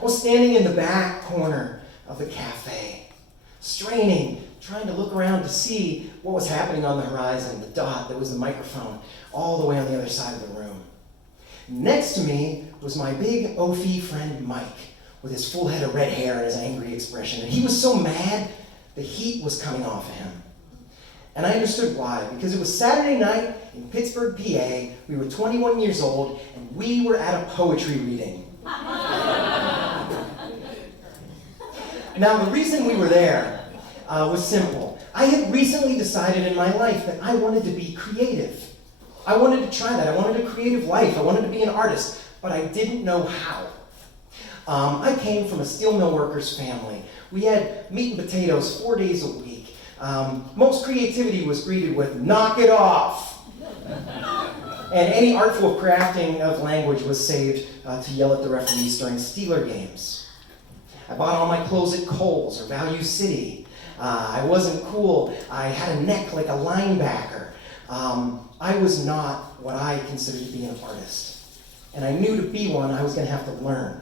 I was standing in the back corner of the cafe, straining, trying to look around to see what was happening on the horizon, the dot that was the microphone, all the way on the other side of the room. Next to me was my big Ophi friend Mike, with his full head of red hair and his angry expression. And he was so mad, the heat was coming off of him. And I understood why, because it was Saturday night in Pittsburgh, PA. We were 21 years old, and we were at a poetry reading. Now, the reason we were there was simple. I had recently decided in my life that I wanted to be creative. I wanted to try that. I wanted a creative life. I wanted to be an artist, but I didn't know how. I came from a steel mill worker's family. We had meat and potatoes 4 days a week. Most creativity was greeted with, "Knock it off!" And any artful crafting of language was saved to yell at the referees during Steeler games. I bought all my clothes at Kohl's or Value City. I wasn't cool. I had a neck like a linebacker. I was not what I considered to be an artist. And I knew to be one, I was going to have to learn.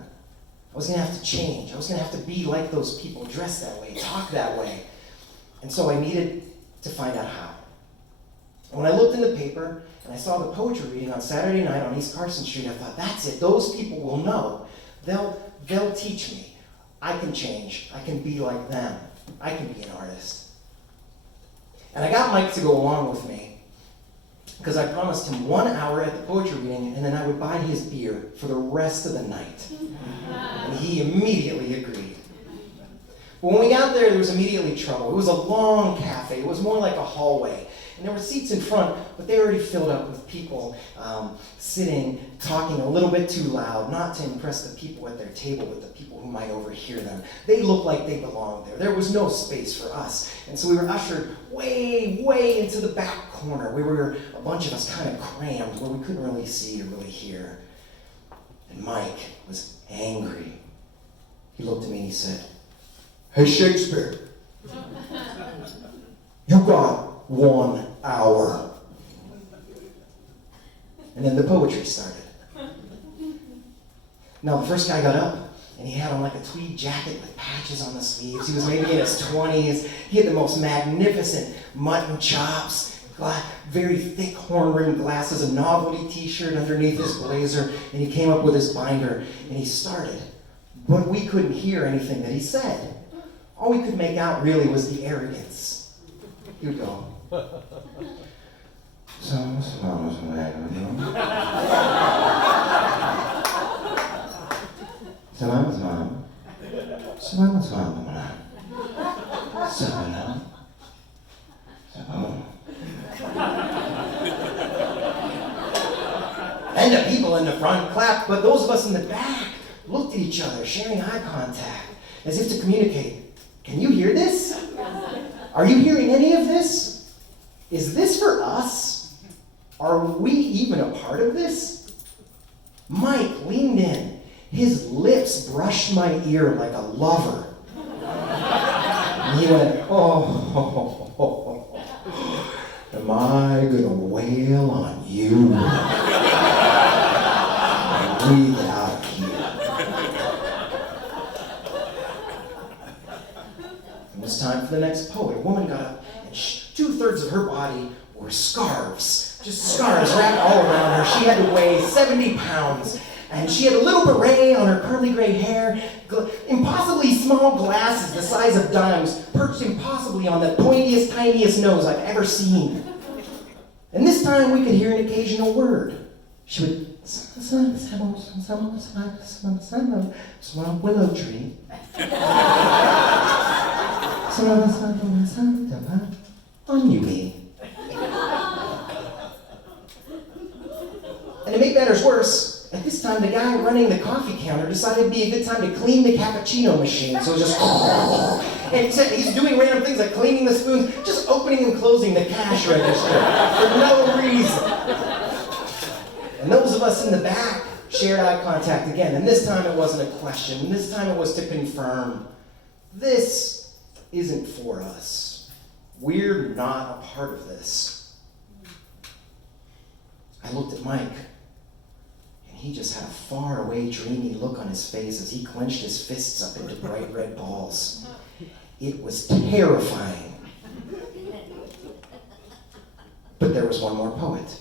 I was going to have to change. I was going to have to be like those people, dress that way, talk that way. And so I needed to find out how. And when I looked in the paper and I saw the poetry reading on Saturday night on East Carson Street, I thought, that's it. Those people will know. They'll teach me. I can change. I can be like them. I can be an artist. And I got Mike to go along with me because I promised him 1 hour at the poetry reading, and then I would buy his beer for the rest of the night. And he immediately agreed. But when we got there was immediately trouble. It was a long cafe. It was more like a hallway. And there were seats in front, but they already filled up with people sitting, talking a little bit too loud, not to impress the people at their table, but the people who might overhear them. They looked like they belonged there. There was no space for us. And so we were ushered way, way into the back corner. We were, a bunch of us, kind of crammed where we couldn't really see or really hear. And Mike was angry. He looked at me and he said, "Hey, Shakespeare, you got 1 hour." And then the poetry started. Now, the first guy got up, and he had on like a tweed jacket with patches on the sleeves. He was maybe in his 20s. He had the most magnificent mutton chops, very thick horn-rimmed glasses, a novelty t-shirt underneath his blazer, and he came up with his binder, and he started. But we couldn't hear anything that he said. All we could make out really was the arrogance. He would go, and the people in the front clapped, but those of us in the back looked at each other, sharing eye contact, as if to communicate, "Can you hear this? Are you hearing any of this? Is this for us? Are we even a part of this?" Mike leaned in. His lips brushed my ear like a lover. And he went, oh, am I gonna wail on you? And we get out of here. It was time for the next poet. A woman got up, and 2/3 of her body were scarves. Just scarves wrapped all around her. She had to weigh 70 pounds. And she had a little beret on her curly gray hair, impossibly small glasses the size of dimes, perched impossibly on the pointiest, tiniest nose I've ever seen. And this time we could hear an occasional word. She would, willow tree. Ennui. And to make matters worse, at this time the guy running the coffee counter decided it'd be a good time to clean the cappuccino machine. So it was just, and he's doing random things like cleaning the spoons, just opening and closing the cash register for no reason. And those of us in the back shared eye contact again, and this time it wasn't a question, this time it was to confirm, this isn't for us. We're not a part of this. I looked at Mike, and he just had a far-away, dreamy look on his face as he clenched his fists up into bright red balls. It was terrifying. But there was one more poet.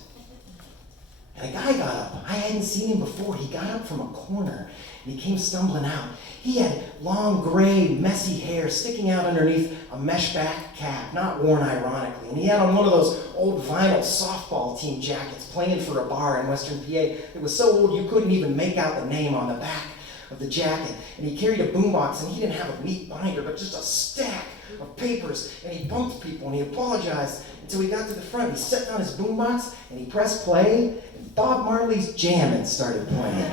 And a guy got up. I hadn't seen him before. He got up from a corner, and he came stumbling out. He had long, gray, messy hair sticking out underneath a mesh back cap, not worn ironically. And he had on one of those old vinyl softball team jackets playing for a bar in Western PA. It was so old you couldn't even make out the name on the back of the jacket. And he carried a boombox, and he didn't have a neat binder, but just a stack of papers. And he bumped people, and he apologized until he got to the front. He set down his boombox, and he pressed play, and Bob Marley's Jammin' started playing.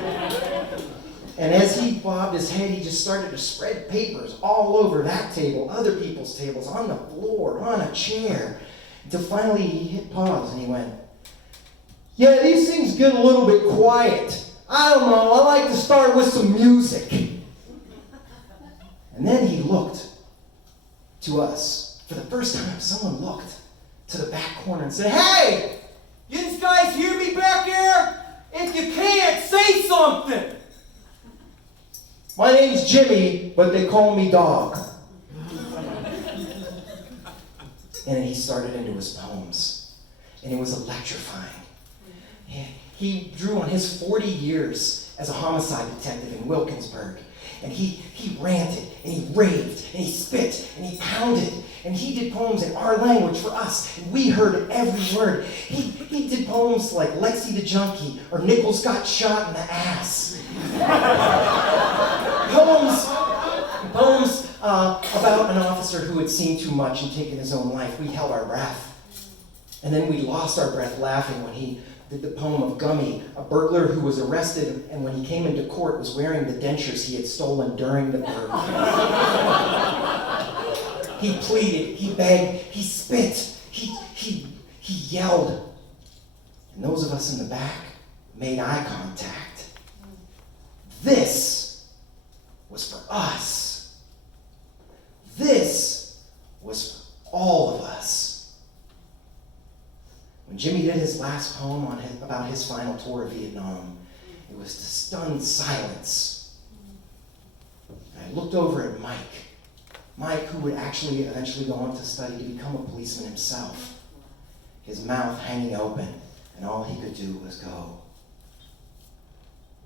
And as he bobbed his head, he just started to spread papers all over that table, other people's tables, on the floor, on a chair, until finally he hit pause and he went, "Yeah, these things get a little bit quiet. I don't know, I like to start with some music." And then he looked to us. For the first time, someone looked to the back corner and said, "Hey, you guys hear me back here? If you can't, say something. My name's Jimmy, but they call me Dog." And he started into his poems, and it was electrifying. He drew on his 40 years as a homicide detective in Wilkinsburg, and he ranted, and he raved, and he spit, and he pounded, and he did poems in our language for us, and we heard every word. He did poems like Lexi the Junkie, or Nichols Got Shot in the Ass. Poems about an officer who had seen too much and taken his own life. We held our breath. And then we lost our breath laughing when he did the poem of Gummy, a burglar who was arrested and when he came into court was wearing the dentures he had stolen during the burglary. He pleaded, he begged, he spit, he yelled. And those of us in the back made eye contact. This was for us. This was for all of us. When Jimmy did his last poem about his final tour of Vietnam, it was to stunned silence. And I looked over at Mike, who would actually eventually go on to study to become a policeman himself, his mouth hanging open, and all he could do was go,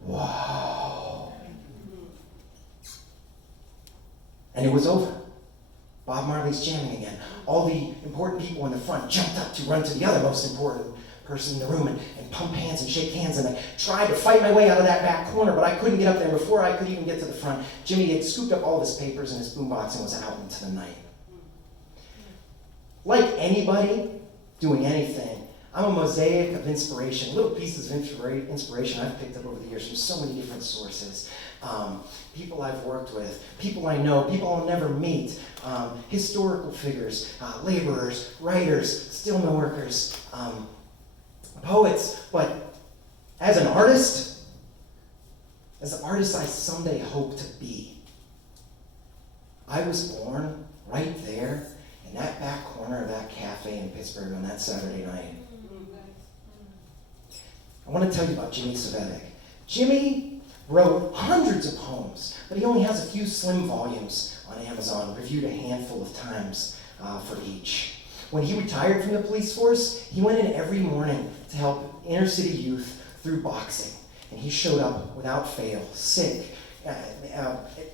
"Wow." And it was over. Bob Marley's jamming again. All the important people in the front jumped up to run to the other most important person in the room and pump hands and shake hands. And I tried to fight my way out of that back corner, but I couldn't get up there. Before I could even get to the front, Jimmy had scooped up all of his papers in his boombox and was out into the night. Like anybody doing anything, I'm a mosaic of inspiration, little pieces of inspiration I've picked up over the years from so many different sources. People I've worked with, people I know, people I'll never meet, historical figures, laborers, writers, steel mill workers, poets. But as an artist, as the artist I someday hope to be, I was born right there in that back corner of that cafe in Pittsburgh on that Saturday night. I want to tell you about Jimmy Savetic. Jimmy wrote hundreds of poems, but he only has a few slim volumes on Amazon, reviewed a handful of times for each. When he retired from the police force, he went in every morning to help inner city youth through boxing. And he showed up without fail, sick,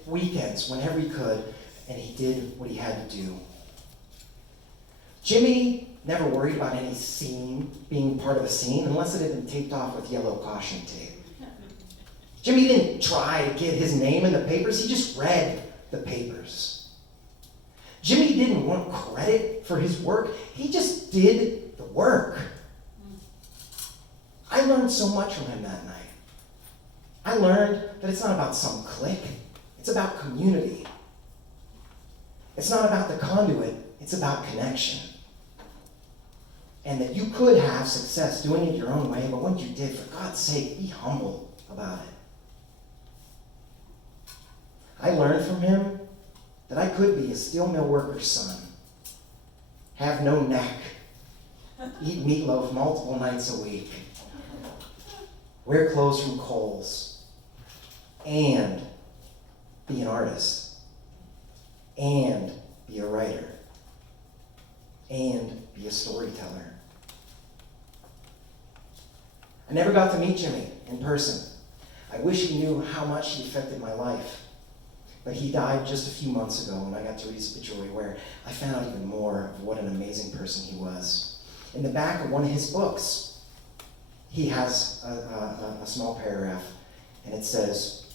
weekends, whenever he could, and he did what he had to do. Jimmy never worried about any scene being part of a scene unless it had been taped off with yellow caution tape. Jimmy didn't try to get his name in the papers, he just read the papers. Jimmy didn't want credit for his work, he just did the work. I learned so much from him that night. I learned that it's not about some clique, it's about community. It's not about the conduit, it's about connection. And that you could have success doing it your own way, but when you did, for God's sake, be humble about it. I learned from him that I could be a steel mill worker's son, have no neck, eat meatloaf multiple nights a week, wear clothes from Kohl's, and be an artist, and be a writer, and be a storyteller. I never got to meet Jimmy in person. I wish he knew how much he affected my life. But he died just a few months ago, and I got to read his obituary where I found out even more of what an amazing person he was. In the back of one of his books, he has a small paragraph, and it says,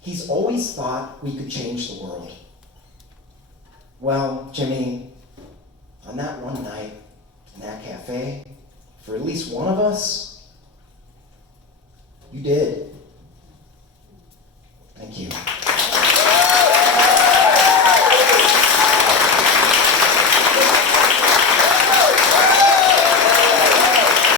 "He's always thought we could change the world." Well, Jimmy, on that one night in that cafe, for at least one of us, you did. Thank you.